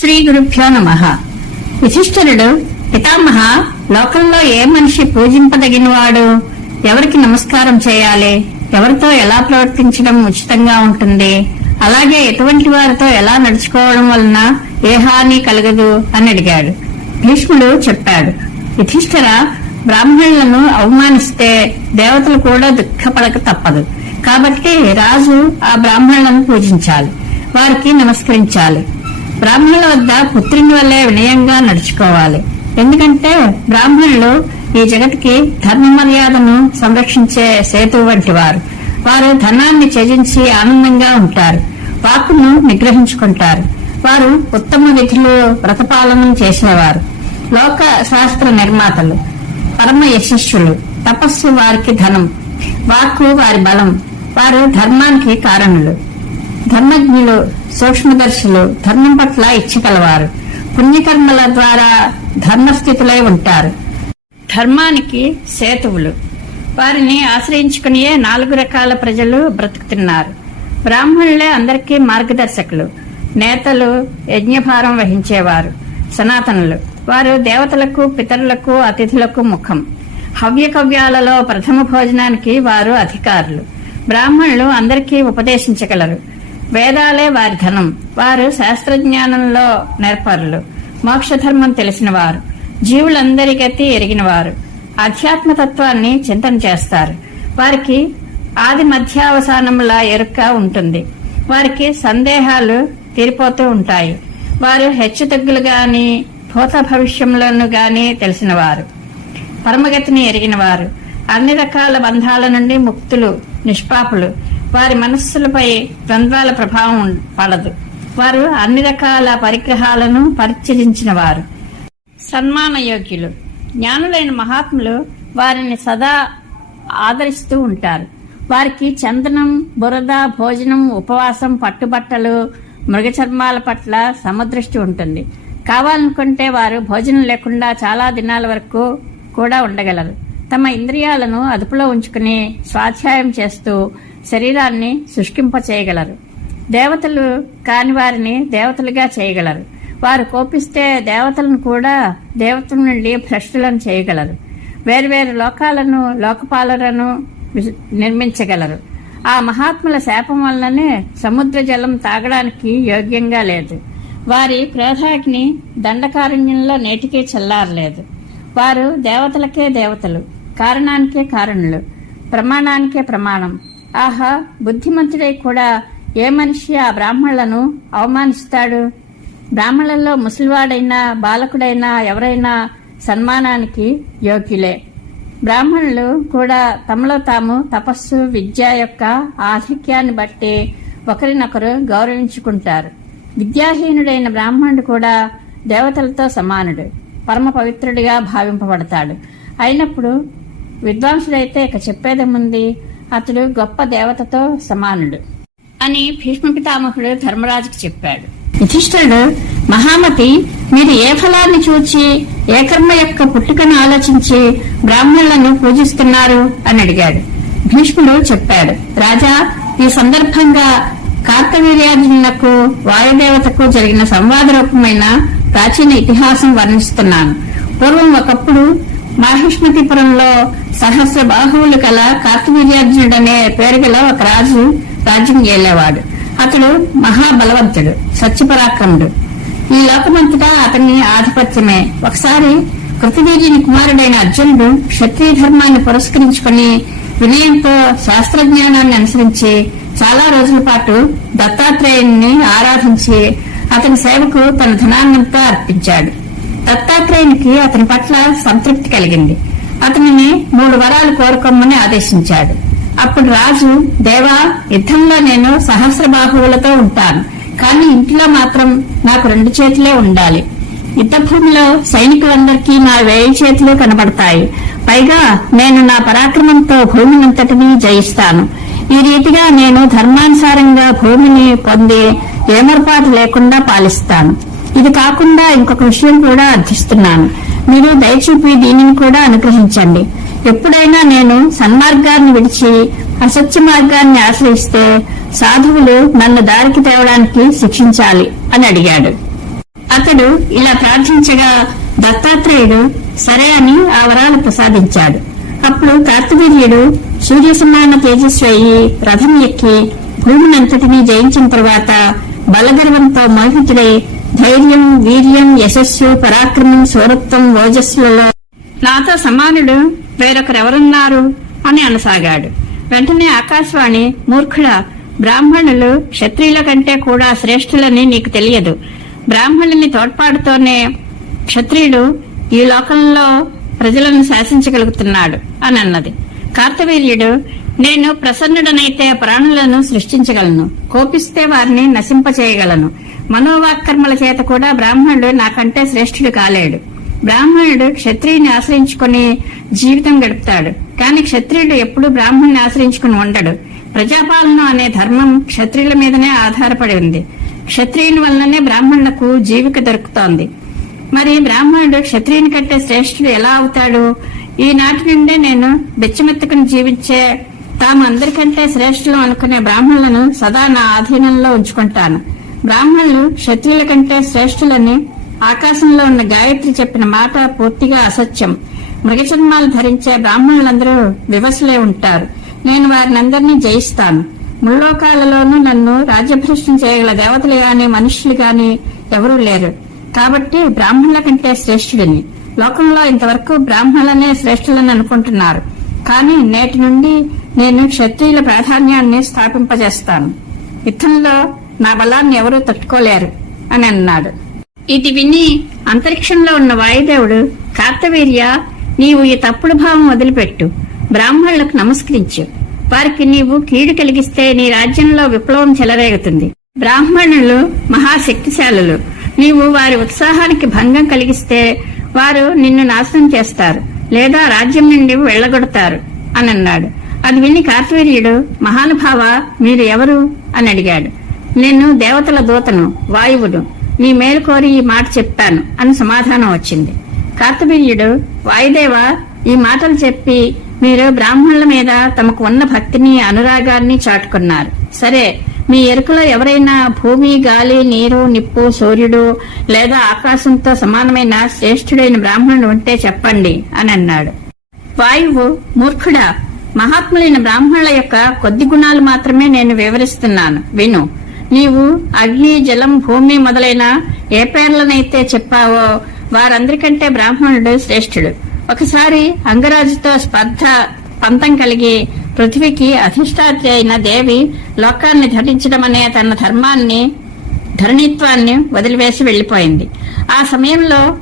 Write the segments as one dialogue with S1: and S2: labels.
S1: శ్రీ గురుభ్యో నమ. యుధిష్ఠిరుడు పితామహ లోకంలో ఏ మనిషి పూజింపదగినవాడు? ఎవరికి నమస్కారం చేయాలి? ఎవరితో ఎలా ప్రవర్తించడం ఉచితంగా ఉంటుంది? అలాగే ఎటువంటి వారితో ఎలా నడుచుకోవడం వలన ఏ హాని కలగదు అని అడిగాడు. భీష్ముడు చెప్పాడు యుధిష్ఠిర బ్రాహ్మణులను అవమానిస్తే దేవతలు కూడా దుఃఖపడక తప్పదు. కాబట్టి రాజు ఆ బ్రాహ్మణులను పూజించాలి. వారికి నమస్కరించాలి. బ్రాహ్మణుల వద్ద పుత్రుని వల్లే వినయంగా నడుచుకోవాలి. ఎందుకంటే బ్రాహ్మణులు ఈ జగత్కి ధర్మ మర్యాదను సంరక్షించే సేతు వంటి వారు. వారు ధనాన్ని త్యజించి ఆనందంగా ఉంటారు. వాక్కును నిగ్రహించుకుంటారు. వారు ఉత్తమ విధులు వ్రతపాలనం చేసేవారు. లోక శాస్త్ర నిర్మాతలు పరమ యశస్సులు తపస్సు వారికి ధనం వాక్కు వారి బలం వారు ధర్మానికి కారణులు. ధర్మజ్ఞులు సూక్ష్మదర్శులు ధర్మం పట్ల ఇచ్చగలవారు పుణ్యకర్మల ద్వారా ధర్మస్థితులై ఉంటారు. ధర్మానికి సేతువులు. వారిని ఆశ్రయించుకునియే నాలుగు రకాల ప్రజలు బ్రతుకుతున్నారు. బ్రాహ్మణులే అందరికీ మార్గదర్శకులు. నేతలు యజ్ఞభారం వహించేవారు. సనాతనులు. వారు దేవతలకు పితరులకు అతిథులకు ముఖం. హవ్యకవ్యాలలో ప్రథమ భోజనానికి వారు అధికారులు. బ్రాహ్మణులు అందరికీ ఉపదేశించగలరు. వేదాలే వారి ధనం వారు శాస్త్రజ్ఞానంలో నేర్పరులు. మోక్షధర్మం తెలిసినవారు. జీవులందరికీ ఎరిగినవారు. ఆధ్యాత్మతత్వాన్ని చింతన చేస్తారు. వారికి ఆది మధ్యావసానముల ఎరుక ఉంటుంది. వారికి సందేహాలు తీరిపోతూ ఉంటాయి. వారు హెచ్చుతగ్గులు గాని భూత భవిష్యములను గాని తెలిసినవారు. పరమగతిని ఎరిగినవారు. అన్ని రకాల బంధాల నుండి ముక్తులు నిష్పాపులు. వారి మనస్సులపై ద్వంద్వాల ప్రభావం పడదు. వారు అన్ని రకాల పరిగ్రహాలను పరిచరించిన వారు సన్మానయోగ్యులు. జ్ఞానులైన మహాత్ములు వారిని సదా ఆదరిస్తూ ఉంటారు. వారికి చందనం బురద భోజనం ఉపవాసం పట్టుబట్టలు మృగచర్మాల పట్ల సమదృష్టి ఉంటుంది. కావాలనుకుంటే వారు భోజనం లేకుండా చాలా దినాల వరకు కూడా ఉండగలరు. తమ ఇంద్రియాలను అదుపులో ఉంచుకుని స్వాధ్యాయం చేస్తూ శరీరాన్ని సృష్టింపచేయగలరు. దేవతలు కాని వారిని దేవతలుగా చేయగలరు. వారు కోపిస్తే దేవతలను కూడా దేవతల నుండి భ్రష్టులను చేయగలరు. వేర్వేరు లోకాలను లోకపాలనను నిర్మించగలరు. ఆ మహాత్ముల శాపం వల్లనే సముద్ర జలం తాగడానికి యోగ్యంగా లేదు. వారి క్రోధాగ్ని దండకారణ్యంలో నేటికే చల్లారలేదు. వారు దేవతలకే దేవతలు. కారణానికే కారణులు. ప్రమాణానికే ప్రమాణం. ఆహా బుద్ధిమంతుడై కూడా ఏ మనిషి ఆ బ్రాహ్మణులను అవమానిస్తాడు? బ్రాహ్మణులలో ముసలివాడైనా బాలకుడైనా ఎవరైనా సన్మానానికి యోగ్యులే. బ్రాహ్మణులు కూడా తమలో తాము తపస్సు విద్య యొక్క ఆధిక్యాన్ని బట్టి ఒకరినొకరు గౌరవించుకుంటారు. విద్యాహీనుడైన బ్రాహ్మణుడు కూడా దేవతలతో సమానుడు పరమ పవిత్రుడిగా భావింపబడతాడు. అయినప్పుడు విద్వాంసుడైతే ఇక చెప్పేదేముంది? అతడు గొప్ప దేవతతో సమానుడు అని భీష్మ పితామహుడు ధర్మరాజుకు చెప్పాడు. యుధిష్ఠుడు మహామతి మీరు ఏ ఫలాన్ని చూచి ఏ కర్మ యొక్క పుట్టుకను ఆలోచించి బ్రాహ్మణులను పూజిస్తున్నారు అని అడిగాడు. భీష్ముడు చెప్పాడు రాజా ఈ సందర్భంగా కార్తవీర్యార్జునులకు వాయుదేవతకు జరిగిన సంవాద రూపమైన ప్రాచీన ఇతిహాసం వర్ణిస్తున్నాను. పూర్వం ఒకప్పుడు మాహిష్మతిపురంలో సహస్ర బాహువులు కల కార్తవీర్యార్జునుడనే పేరు గల ఒక రాజు రాజ్యం ఏలేవాడు. అతడు మహాబలవంతుడు సత్యపరాక్రముడు. ఈ లోకమంతటా అతని ఆధిపత్యమే. ఒకసారి కృతవీర్యుని కుమారుడైన అర్జునుడు క్షత్రియ ధర్మాన్ని పురస్కరించుకుని వినయంతో శాస్త్రజ్ఞానాన్ని అనుసరించి చాలా రోజుల పాటు దత్తాత్రేయుని ఆరాధించి అతని సేవకు తన ధనాన్నంతా అర్పించాడు. దత్తాత్రేయునికి అతని పట్ల సంతృప్తి కలిగింది. అతనిని మూడు వరాలు కోరుకోమని ఆదేశించాడు. అప్పుడు రాజు దేవా యుద్ధంలో నేను సహస్ర బాహువులతో ఉంటాను. కానీ ఇంటిలో మాత్రం నాకు రెండు చేతులే ఉండాలి. యుద్ధ భూమిలో సైనికులందరికీ నా వేయి చేతులు కనబడతాయి. పైగా నేను నా పరాక్రమంతో భూమినంతటిని జయిస్తాను. ఈ రీతిగా నేను ధర్మానుసారంగా భూమిని పొంది ఏమర్పాటు లేకుండా పాలిస్తాను. ఇది కాకుండా ఇంకొక విషయం కూడా అర్థిస్తున్నాను. మీరు దయచూపి దీనిని కూడా అనుగ్రహించండి. ఎప్పుడైనా నేను సన్మార్గాన్ని విడిచి అసత్య మార్గాన్ని ఆశ్రయిస్తే సాధువులు నన్ను దారికి తేవడానికి శిక్షించాలి అని అడిగాడు. అతడు ఇలా ప్రార్థించగా దత్తాత్రేయుడు సరే అని ఆ వరాలు ప్రసాదించాడు. అప్పుడు కార్తవీర్యుడు సూర్య సమాన తేజస్వి అయి రథం ఎక్కి భూమినంతటినీ జయించిన తరువాత బలగర్వంతో మోహితుడై ధైర్యం వీర్యం యశస్సు పరాక్రమం సూరత్వం ఓజస్సులలో నాతో సమానుడు వేరొకరెవరున్నారు అని అనసాగాడు. వెంటనే ఆకాశవాణి మూర్ఖుడ బ్రాహ్మణులు క్షత్రియుల కంటే కూడా శ్రేష్ఠులని నీకు తెలియదు. బ్రాహ్మణుని తోడ్పాటుతోనే క్షత్రియుడు ఈ లోకంలో ప్రజలను శాసించగలుగుతున్నాడు అని అన్నది కార్తవీర్యుడు నేను ప్రసన్నుడనైతే ప్రాణులను సృష్టించగలను. కోపిస్తే వారిని నశింపచేయగలను. మనోవాక్కర్మల చేత కూడా బ్రాహ్మణుడు నాకంటే శ్రేష్ఠుడు కాలేడు. బ్రాహ్మణుడు క్షత్రియుని ఆశ్రయించుకుని జీవితం గడుపుతాడు. కానీ క్షత్రియుడు ఎప్పుడు బ్రాహ్మణుని ఆశ్రయించుకుని ఉండడు. ప్రజాపాలన అనే ధర్మం క్షత్రియుల మీదనే ఆధారపడి ఉంది. క్షత్రియుని వలననే బ్రాహ్మణులకు జీవిక దొరుకుతోంది. మరి బ్రాహ్మణుడు క్షత్రియుని కంటే శ్రేష్ఠుడు ఎలా అవుతాడు? ఈనాటి నుండే నేను బెచ్చమెత్తుకుని జీవించే తాము అందరికంటే శ్రేష్ఠులు అనుకునే బ్రాహ్మణులను సదా నా ఆధీనంలో ఉంచుకుంటాను. బ్రాహ్మణులు క్షత్రియుల కంటే శ్రేష్ఠులని ఆకాశంలో ఉన్న గాయత్రి చెప్పిన మాట పూర్తిగా అసత్యం. మృగచర్మాలు ధరించే బ్రాహ్మణులందరూ వివసులే ఉంటారు. నేను వారినందరినీ జయిస్తాను. ముల్లోకాలలోనూ నన్ను రాజ్యభ్రష్టం చేయగల దేవతలు గాని మనుష్యులు గాని ఎవరూ లేరు. కాబట్టి బ్రాహ్మణుల కంటే శ్రేష్ఠుడిని. లోకంలో ఇంతవరకు బ్రాహ్మణులనే శ్రేష్ఠులని అనుకుంటున్నారు. కానీ నేటి నుండి నేను క్షత్రియుల ప్రాధాన్యాన్ని స్థాపింపజేస్తాను. యుద్ధంలో నా బలాన్ని ఎవరూ తట్టుకోలేరు అని అన్నాడు. ఇది విని అంతరిక్షంలో ఉన్న వాయుదేవుడు కార్తవీర్య నీవు ఈ తప్పుడు భావం వదిలిపెట్టు. బ్రాహ్మణులకు నమస్కరించు. వారికి నీవు కీడు కలిగిస్తే నీ రాజ్యంలో విప్లవం చెలరేగుతుంది. బ్రాహ్మణులు మహాశక్తిశాలులు. నీవు వారి ఉత్సాహానికి భంగం కలిగిస్తే వారు నిన్ను నాశనం చేస్తారు లేదా రాజ్యం నుండి వెళ్ళగొడతారు అని అన్నాడు. అది విని కార్తవీర్యుడు మహానుభావ మీరు ఎవరు? అని అడిగాడు. నేను దేవతల దూతను వాయువుడు నీ మేలు కోరి ఈ మాట చెప్తాను అని సమాధానం వచ్చింది. కార్తవీర్యుడు వాయుదేవ ఈ మాటలు చెప్పి మీరు బ్రాహ్మణుల మీద తమకు ఉన్న భక్తిని అనురాగాన్ని చాటుకున్నారు. సరే మీ ఎరుకలో ఎవరైనా భూమి గాలి నీరు నిప్పు సూర్యుడు లేదా ఆకాశంతో సమానమైన శ్రేష్ఠుడైన బ్రాహ్మణుడు ఉంటే చెప్పండి అని అన్నాడు. వాయువు మూర్ఖుడా మహాత్ములైన బ్రాహ్మణుల యొక్క కొద్ది గుణాలు మాత్రమే నేను వివరిస్తున్నాను. విను. నీవు అగ్ని జలం భూమి మొదలైన ఏ పేర్లనైతే చెప్పావో వారందరికంటే బ్రాహ్మణుడు శ్రేష్ఠుడు. ఒకసారి అంగరాజుతో స్పర్ధ పంతం కలిగి పృథివికి అధిష్టాత్రి అయిన దేవి లోకాన్ని ధరించడం అనే తన ధర్మాన్ని ధరణిత్వాన్ని వదిలివేసి వెళ్ళిపోయింది ఆ సమయంలో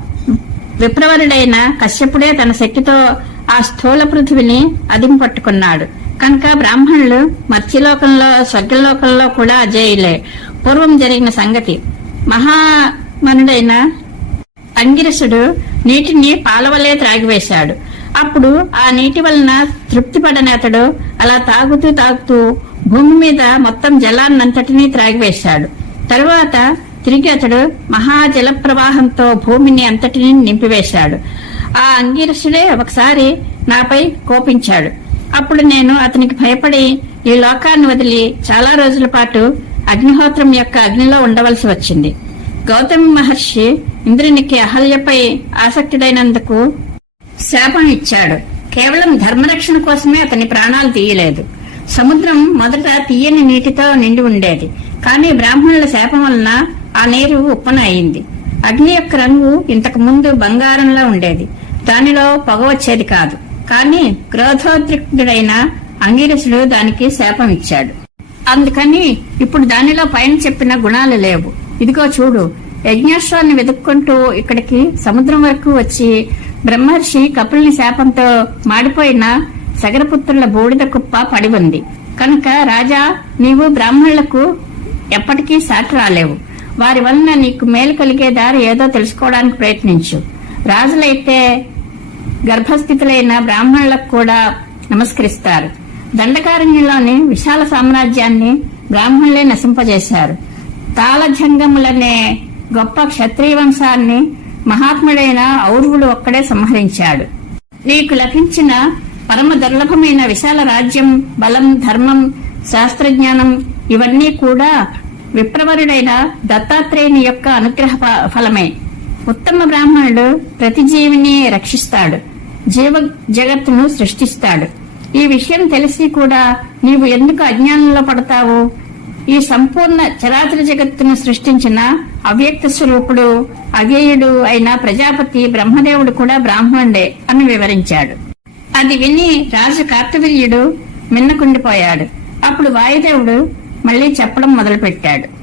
S1: విప్రవరుడైన కశ్యపుడే తన శక్తితో ఆ స్థూల పృథివిని అదిం పట్టుకున్నాడు. కనుక బ్రాహ్మణులు మత్స్యలోకంలో స్వర్గలోకంలో కూడా అజేయులే. పూర్వం జరిగిన సంగతి. మహామనుడైన అంగిరసుడు నీటిని పాలవలే త్రాగివేశాడు. అప్పుడు ఆ నీటి వలన తృప్తి పడని అతడు అలా తాగుతూ తాగుతూ భూమి మీద మొత్తం జలాన్నంతటినీ త్రాగివేశాడు. తరువాత తిరిగి అతడు మహాజల ప్రవాహంతో భూమిని అంతటిని నింపివేశాడు. ఆ అంగీరసుడే ఒకసారి నాపై కోపించాడు. అప్పుడు నేను అతనికి భయపడి ఈ లోకాన్ని వదిలి చాలా రోజుల పాటు అగ్నిహోత్రం యొక్క అగ్నిలో ఉండవలసి వచ్చింది. గౌతమి మహర్షి ఇంద్రునికి అహల్యపై ఆసక్తుడైనందుకు శాపం ఇచ్చాడు. కేవలం ధర్మరక్షణ కోసమే అతని ప్రాణాలు తీయలేదు. సముద్రం మొదట తీయని నీటితో నిండి ఉండేది. కానీ బ్రాహ్మణుల శాపం వలన ఆ నీరు ఉప్పన అయింది. అగ్ని యొక్క రంగు ఇంతకు ముందు బంగారంలా ఉండేది. దానిలో పొగ వచ్చేది కాదు. కానీ క్రోధోద్రిక్తుడైన అంగిరసుడు దానికి శాపం ఇచ్చాడు. అందుకని ఇప్పుడు దానిలో పైన చెప్పిన గుణాలు లేవు. ఇదిగో చూడు యజ్ఞాశ్వాన్ని వెతుక్కుంటూ ఇక్కడికి సముద్రం వరకు వచ్చి బ్రహ్మర్షి కపుల్ని శాపంతో మాడిపోయిన సగరపుత్రుల బూడిద కుప్ప పడి ఉంది. కనుక రాజా నీవు బ్రాహ్మణులకు ఎప్పటికీ సాటి రాలేవు. వారి వలన నీకు మేలు కలిగే దారి ఏదో తెలుసుకోవడానికి ప్రయత్నించు. రాజులైతే గర్భస్థితులైన బ్రాహ్మణులకు కూడా నమస్కరిస్తారు. దండకారణ్యంలోని విశాల సామ్రాజ్యాన్ని బ్రాహ్మణులే నశింపజేశారు. తాళజంగములనే గొప్ప క్షత్రియ వంశాన్ని మహాత్ముడైన ఔర్వుడు ఒక్కడే సంహరించాడు. నీకు లభించిన పరమ దుర్లభమైన విశాల రాజ్యం బలం ధర్మం శాస్త్రజ్ఞానం ఇవన్నీ కూడా విప్రవరుడైన దత్తాత్రేయుని యొక్క అనుగ్రహ ఫ- ఫలమే. ఉత్తమ బ్రాహ్మణుడు ప్రతి జీవిని రక్షిస్తాడు. జీవ జగత్తును సృష్టిస్తాడు. ఈ విషయం తెలిసి కూడా నీవు ఎందుకు అజ్ఞానంలో పడతావు? ఈ సంపూర్ణ చరాచర జగత్తును సృష్టించిన అవ్యక్త స్వరూపుడు అగేయుడు అయిన ప్రజాపతి బ్రహ్మదేవుడు కూడా బ్రాహ్మణుడే అని వివరించాడు. అది విని రాజు కార్తవీర్యుడు మిన్నకుండిపోయాడు. అప్పుడు వాయుదేవుడు మళ్ళీ చెప్పడం మొదలుపెట్టాడు.